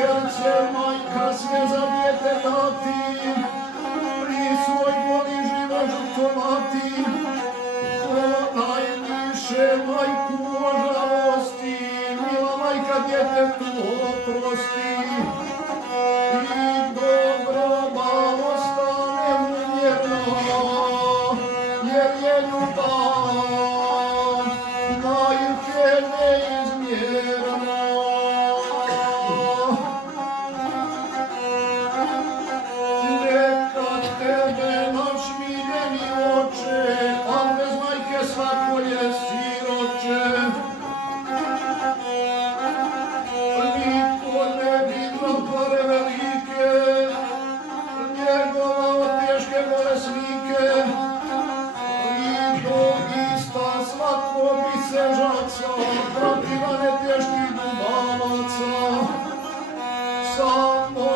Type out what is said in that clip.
jer će majka sve za dijete dati, pri svoj voli život žrtvovati, ko najviše majku ožalosti, mila majka djetetu oprosti, i do groba ostane mu vjerna, jer je ljubav majke neizmjerna. Neka tebe naš miljeni oče, al bez majke svako je siroče. Niko ne vidla pare velike, njegova teške bolesnike, i do ista svako bi se žaca, protivane teških ljubavaca. Samo